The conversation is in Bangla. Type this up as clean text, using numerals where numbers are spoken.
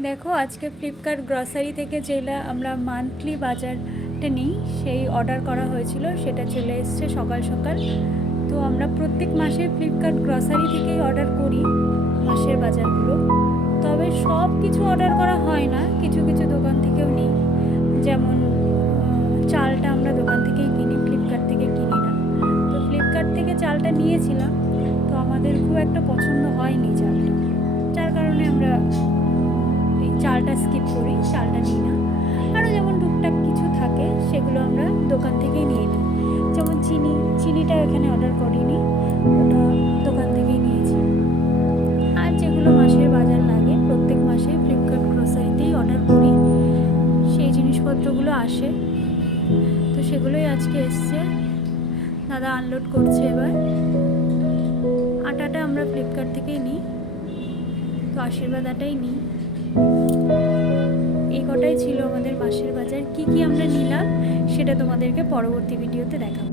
দেখো, আজকে ফ্লিপকার্ট গ্রসারি থেকে যেটা আমরা মান্থলি বাজারটা নিই সেই অর্ডার করা হয়েছিল, সেটা চলে এসছে সকাল সকাল। তো আমরা প্রত্যেক মাসে ফ্লিপকার্ট গ্রসারি থেকেই অর্ডার করি মাসের বাজারগুলো। তবে সব কিছু অর্ডার করা হয় না, কিছু কিছু দোকান থেকেও নিই। যেমন চালটা আমরা দোকান থেকেই কিনি, ফ্লিপকার্ট থেকে কিনি না। তো ফ্লিপকার্ট থেকে চালটা নিয়েছিলাম, তো আমাদের খুব একটা পছন্দ হয়নি চালটা, যার কারণে আমরা এই চালটা স্কিপ করি, চালটা নিই না। আরও যেমন টুকটাক কিছু থাকে সেগুলো আমরা দোকান থেকেই নিয়ে নিই। যেমন চিনিটা এখানে অর্ডার করিনি, ওটা দোকান থেকেই নিয়েছি। আর যেগুলো মাসের বাজার লাগে প্রত্যেক মাসে ফ্লিপকার্ট গ্রসারিতেই অর্ডার করি, সেই জিনিসপত্রগুলো আসে। তো সেগুলোই আজকে এসছে, দাদা আনলোড করছে এবার। আটাটা আমরা ফ্লিপকার্ট থেকেই নিই, তো আশীর্বাদ আটাই নিই। এই কটাই ছিল আমাদের মাসের বাজার। কি কি আমরা নিলাম সেটা তোমাদেরকে পরবর্তী ভিডিওতে দেখাবো।